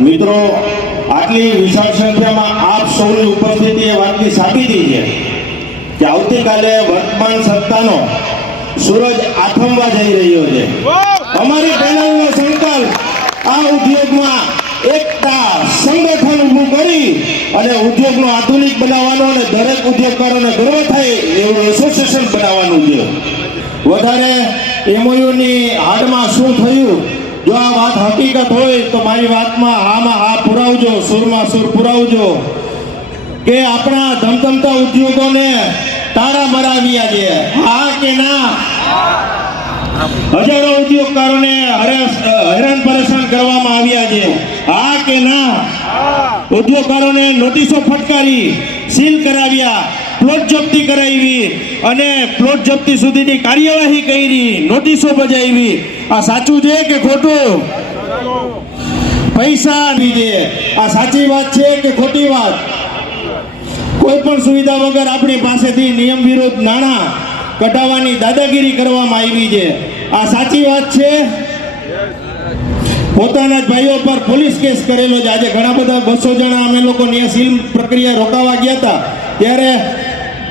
મિત્રો, આટલી વિશાળ સંખ્યામાં આપ સૌની ઉપસ્થિતિ એ વાતની સાબિતી છે કે આવતીકાલે વર્તમાન સત્તાનો સૂરજ આથમવા જઈ રહ્યો છે. અમારી પેનલનો સંકલ્પ આ ઉદ્યોગમાં એકતા સંગઠન ઊભું કરી અને ઉદ્યોગનો આધુનિક બનાવવાનો અને દરેક ઉદ્યોગકારોને ગર્વ થાય એવું એસોસિએશન બનાવવાનું છે. વધારે એમઓયુની હાડમાં શું થયું, જો આ વાત હકીકત હોય તો મારી વાતમાં હામાં હા પુરાવજો, સુરમાં સુર પુરાવજો કે આપણા ધમધમતા ઉદ્યોગોને તારા મરાવ્યા છે. હા કે ના? હજારો ઉદ્યોગકારોને હેરાન પરેશાન કરવામાં આવ્યા છે. હા કે ના? ઉદ્યોગકારોને નોટિસો ફટકારી, સીલ કરાવ્યા, પ્લોટ જપ્તી કરાવી અને પ્લોટ જપ્તી સુધીની કાર્યવાહી કરી, નોટિસો બજાવી. આ સાચું છે કે ખોટું? પૈસા દીધે આ સાચી વાત છે કે ખોટી વાત? કોઈ પણ સુવિધા વગર આપણી પાસેથી નિયમ વિરુદ્ધ નાણાં કઢાવવાની દાદાગીરી કરવામાં આવી છે. આ સાચી વાત છે? પોતાના જ ભાઈઓ પર પોલીસ કેસ કરેલો છે. આજે ઘણા બધા 200 જણા અમે લોકો સીલ પ્રક્રિયા રોકાવા ગયા હતા ત્યારે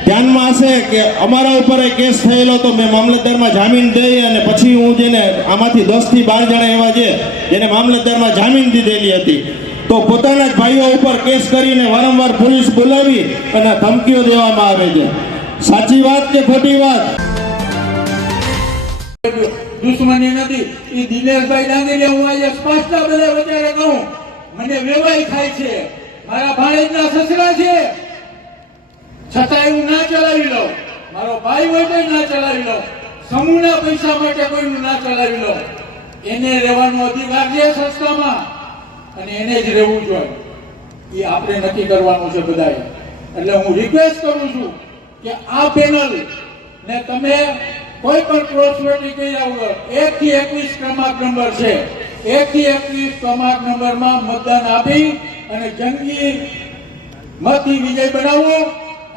ધ્યાનમાં હશે કે અમારા ઉપર કેસ થયેલો તો મેં મામલતદારમાં જામીન દઈ અને પછી હું જેને આમાંથી 10 થી 12 જણા એવા છે જેને મામલતદારમાં જામીન દીધેલી હતી, તો પોતાના જ ભાઈઓ ઉપર કેસ કરીને વારંવાર પોલીસ બોલાવી અને ધમકીઓ દેવામાં આવે છે. સાચી વાત કે ખોટી વાત? દુશ્મની નથી. એ દિનેશભાઈ ડાંગરિયા હું આજે સ્પષ્ટ બધા વચારે કહું, મને વેવાઈ થાય છે. મારા ભાણેજના સસરા છે, છતાં હું ના ચલાવી લઉં. મારો ભાઈ હોય તો ના ચલાવી લઉં. સમૂહના પૈસા માટે કોઈનું ના ચલાવી લઉં. એને રહેવાનો અધિકાર છે સંસ્થામાં અને એને જ રહેવું જોઈએ. એ આપણે નક્કી કરવાનું છે બધાએ. એટલે હું રિક્વેસ્ટ કરું છું કે આ પેનલ ને તમે કોઈ પણ ક્રોસવોટિંગ કર્યા વગર 1 થી 21 ક્રમાંક નંબર છે, 1 થી 21 ક્રમાંક નંબરમાં મતદાન આપી અને જંગી મતથી વિજય બનાવવો.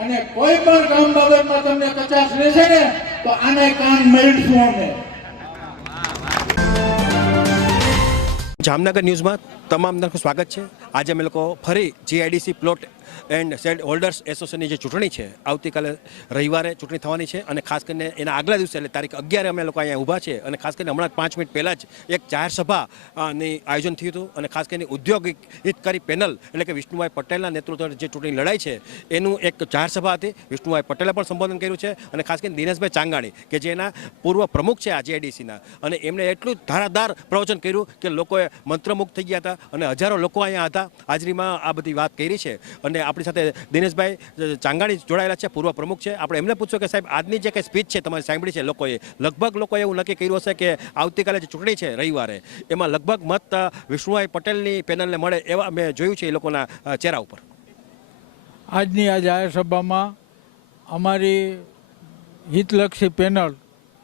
અને કોઈ પણ કામ બાબતમાં તમને કચાશ રહેશે ને તો આને કાન મેળવીશું અમે. જામનગર ન્યૂઝમાં તમામ દર્શકોનું સ્વાગત છે. આજે અમે લોકો ફરી GIDC plot and shed holders એસોસિએશનની જે ચૂંટણી છે, આવતીકાલે રવિવારે ચૂંટણી થવાની છે અને ખાસ કરીને એના આગલા દિવસે એટલે તારીખ 11 અમે લોકો અહીંયા ઊભા છે અને ખાસ કરીને હમણાં 5 મિનિટ પહેલાં જ એક જાહેર સભાની આયોજન થયું હતું અને ખાસ કરીને ઉદ્યોગિક હિતકારી પેનલ એટલે કે વિષ્ણુભાઈ પટેલના નેતૃત્વમાં જે ચૂંટણી લડાઈ છે એનું એક જાહેર સભા હતી. વિષ્ણુભાઈ પટેલે પણ સંબોધન કર્યું છે અને ખાસ કરીને દિનેશભાઈ ચાંગાણી કે જે એના પૂર્વ પ્રમુખ છે આ જીઆઈડીસીના, અને એમણે એટલું ધારાદાર પ્રવચન કર્યું કે લોકોએ મંત્રમુગ્ધ થઈ ગયા હતા અને હજારો લોકો અહીંયા હતા, હાજરીમાં આ બધી વાત કરી છે. અને આપણી સાથે દિનેશભાઈ ચાંગાણી જોડાયેલા છે, પૂર્વ પ્રમુખ છે. આપણે એમને પૂછ્યું કે સાહેબ આજની જે કંઈ સ્પીચ છે તમારી સાંભળી છે લોકોએ, લગભગ લોકોએ એવું નક્કી કર્યું હશે કે આવતીકાલે જે ચૂંટણી છે રવિવારે એમાં લગભગ મત વિષ્ણુભાઈ પટેલની પેનલને મળે એવા મેં જોયું છે એ લોકોના ચહેરા ઉપર. આજની આ જાહેર સભામાં અમારી હિતલક્ષી પેનલ,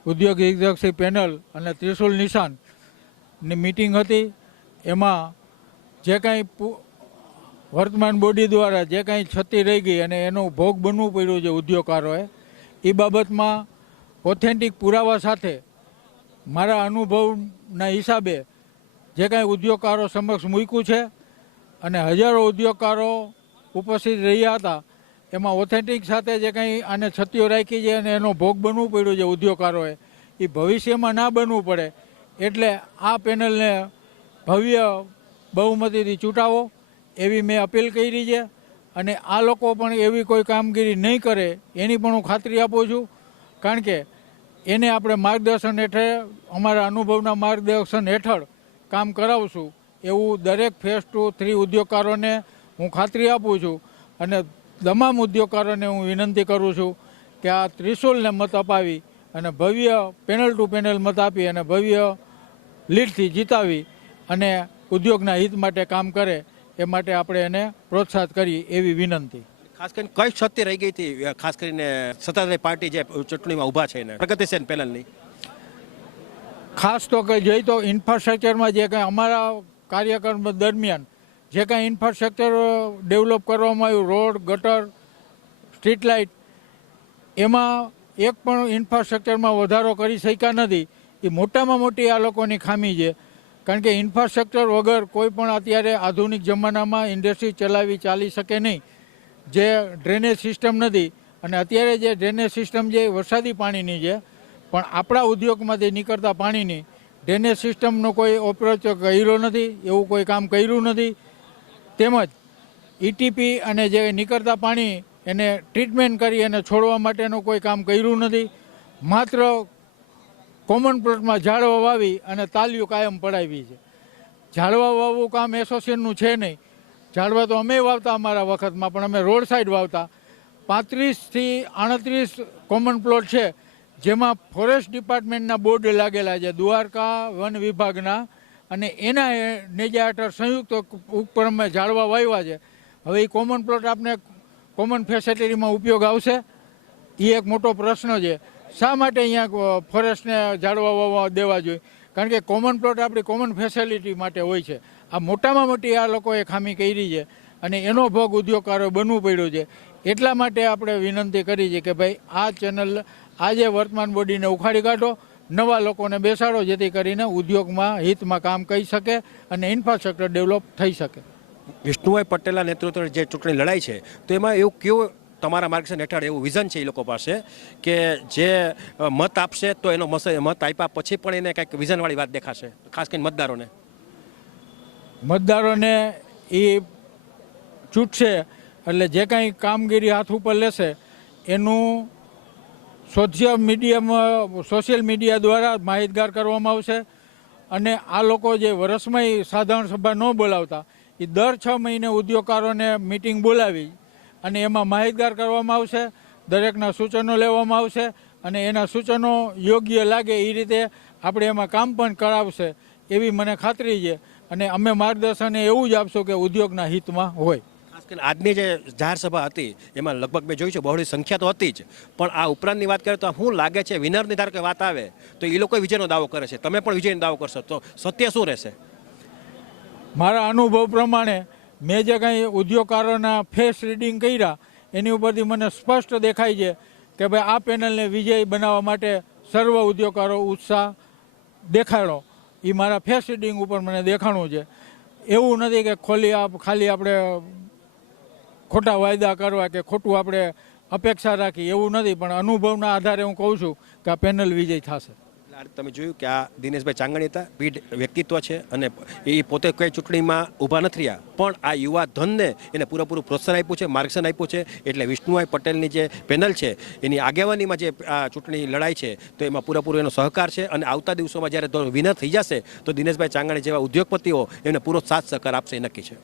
ઉદ્યોગ હિતલક્ષી પેનલ અને ત્રિશુલ નિશાનની મિટિંગ હતી. એમાં જે કાંઈ વર્તમાન બોડી દ્વારા જે કાંઈ ક્ષતિ રહી ગઈ અને એનો ભોગ બનવું પડ્યું છે ઉદ્યોગકારોએ, એ બાબતમાં ઓથેન્ટિક પુરાવા સાથે મારા અનુભવના હિસાબે જે કાંઈ ઉદ્યોગકારો સમક્ષ મૂક્યું છે અને હજારો ઉદ્યોગકારો ઉપસ્થિત રહ્યા હતા, એમાં ઓથેન્ટિક સાથે જે કાંઈ આને ક્ષતિઓ રાખી છે અને એનો ભોગ બનવું પડ્યું છે ઉદ્યોગકારોએ, એ ભવિષ્યમાં ના બનવું પડે એટલે આ પેનલને ભવ્ય બહુમતીથી ચૂંટાવો એવી મેં અપીલ કરી છે. અને આ લોકો પણ એવી કોઈ કામગીરી નહીં કરે એની પણ હું ખાતરી આપું છું, કારણ કે એને આપણે માર્ગદર્શન હેઠળ, અમારા અનુભવના માર્ગદર્શન હેઠળ કામ કરાવશું એવું દરેક ફેઝ 2, 3 ઉદ્યોગકારોને હું ખાતરી આપું છું. અને તમામ ઉદ્યોગકારોને હું વિનંતી કરું છું કે આ ત્રિશુલને મત અપાવી અને ભવ્ય પેનલ ટુ પેનલ મત આપી અને ભવ્ય લીડથી જીતાવી અને ઉદ્યોગના હિત માટે કામ કરે એ માટે આપણે એને પ્રોત્સાહિત કરીએ એવી વિનંતી. ખાસ કરીને કઈ ક્ષતિ રહી ગઈ હતી, ખાસ કરીને સત્તાધારી પાર્ટી જે ચૂંટણીમાં ઊભા છે એને પ્રગતિશીલ પેનલની? ખાસ તો કે જઈ તો ઇન્ફ્રાસ્ટ્રક્ચરમાં જે કાંઈ અમારા કાર્યક્રમ દરમિયાન જે કાંઈ ઇન્ફ્રાસ્ટ્રક્ચર ડેવલપ કરવામાં આવ્યું, રોડ, ગટર, સ્ટ્રીટ લાઇટ, એમાં એક પણ ઇન્ફ્રાસ્ટ્રક્ચરમાં વધારો કરી શક્યા નથી. એ મોટામાં મોટી આ લોકોની ખામી છે. કારણ કે ઇન્ફ્રાસ્ટ્રક્ચર વગર કોઈ પણ અત્યારે આધુનિક જમાનામાં ઇન્ડસ્ટ્રી ચાલી શકે નહીં. જે ડ્રેનેજ સિસ્ટમ નથી, અને અત્યારે જે ડ્રેનેજ સિસ્ટમ છે એ વરસાદી પાણીની છે, પણ આપણા ઉદ્યોગમાંથી નીકળતા પાણીની ડ્રેનેજ સિસ્ટમનો કોઈ ઓપ્રોચ કર્યો નથી, એવું કોઈ કામ કર્યું નથી. તેમજ ઈટીપી અને જે નીકળતા પાણી એને ટ્રીટમેન્ટ કરી અને છોડવા માટેનું કોઈ કામ કર્યું નથી. માત્ર કોમન પ્લોટમાં ઝાડવા વાવી અને તાલીઓ કાયમ પડાવી છે. ઝાડવા વાવવું કામ એસોસિએશનનું છે નહીં. ઝાડવા તો અમે વાવતા અમારા વખતમાં, પણ અમે રોડ સાઈડ વાવતા. 35 થી 38 કોમન પ્લોટ છે, જેમાં ફોરેસ્ટ ડિપાર્ટમેન્ટના બોર્ડ લાગેલા છે, દ્વારકા વન વિભાગના, અને એના નેજા હેઠળ સંયુક્ત ઉપક્રમે ઝાડવા વાવ્યા છે. હવે એ કોમન પ્લોટ આપણે કોમન ફેસિલિટીમાં ઉપયોગ આવશે, એ એક મોટો પ્રશ્ન છે. શા માટે અહીંયા ફોરેસ્ટને ઝાડવા વાવવા દેવા જોઈએ? કારણ કે કોમન પ્લોટ આપણી કોમન ફેસિલિટી માટે હોય છે. આ મોટામાં મોટી આ લોકોએ ખામી કરી છે, અને એનો ભોગ ઉદ્યોગકારોએ બનવું પડ્યું છે. એટલા માટે આપણે વિનંતી કરી છે કે ભાઈ આ ચેનલ આજે વર્તમાન બોડીને ઉખાડી કાઢો, નવા લોકોને બેસાડો, જેથી કરીને ઉદ્યોગમાં હિતમાં કામ કરી શકે અને ઇન્ફ્રાસ્ટ્રક્ચર ડેવલપ થઈ શકે. વિષ્ણુભાઈ પટેલના નેતૃત્વની જે ચૂંટણી લડાઈ છે, તો એમાં એવું કેવું તમારા માર્ગદર્શન હેઠળ એવું વિઝન છે એ લોકો પાસે કે જે મત આપશે તો એનો મત આપ્યા પછી પણ એને કંઈક વિઝનવાળી વાત દેખાશે, ખાસ કરીને મતદારોને એ ચૂંટશે એટલે જે કાંઈ કામગીરી હાથ ઉપર લેશે એનું સોશિયલ મીડિયા દ્વારા માહિતગાર કરવામાં આવશે. અને આ લોકો જે વર્ષમાં સાધારણ સભા ન બોલાવતા, એ દર 6 મહિને ઉદ્યોગકારોને મિટિંગ બોલાવી અને એમાં માહિતગાર કરવામાં આવશે. દરેકના સૂચનો લેવામાં આવશે અને એના સૂચનો યોગ્ય લાગે એ રીતે આપણે એમાં કામ પણ કરાવશે એવી મને ખાતરી છે. અને અમે માર્ગદર્શન એવું જ આપશું કે ઉદ્યોગના હિતમાં હોય. ખાસ કરીને આજની જે જાહેર સભા હતી એમાં લગભગ મેં જોયું છે બહોળી સંખ્યા તો હતી જ, પણ આ ઉપરાંતની વાત કરીએ તો શું લાગે છે વિનરની ધારો કે વાત આવે તો એ લોકો વિજયનો દાવો કરે છે, તમે પણ વિજયનો દાવો કરશો, તો સત્ય શું રહેશે? મારા અનુભવ પ્રમાણે મેં જે કંઈ ઉદ્યોગકારોના ફેસ રીડિંગ કર્યા એની ઉપરથી મને સ્પષ્ટ દેખાય છે કે ભાઈ આ પેનલને વિજય બનાવવા માટે સર્વ ઉદ્યોગકારો ઉત્સાહ દેખાડો. એ મારા ફેસ રીડિંગ ઉપર મને દેખાણું છે. એવું નથી કે ખાલી આપણે ખોટા વાયદા કરવા કે ખોટું આપણે અપેક્ષા રાખી, એવું નથી. પણ અનુભવના આધારે હું કહું છું કે આ પેનલ વિજય થશે. તમે જોયું કે આ દિનેશભાઈ ચાંગણી હતા, પીઢ વ્યક્તિત્વ છે અને એ પોતે કોઈ ચૂંટણીમાં ઊભા નથી રહ્યા, પણ આ યુવા ધનને એને પૂરેપૂરું પ્રોત્સાહન આપ્યું છે, માર્ગદર્શન આપ્યું છે. એટલે વિષ્ણુભાઈ પટેલની જે પેનલ છે એની આગેવાનીમાં જે આ ચૂંટણી લડાઈ છે તો એમાં પૂરેપૂરો એનો સહકાર છે. અને આવતા દિવસોમાં જ્યારે વિનર થઈ જશે તો દિનેશભાઈ ચાંગણી જેવા ઉદ્યોગપતિઓ એમને પૂરો સાથ સહકાર આપશે એ નક્કી છે.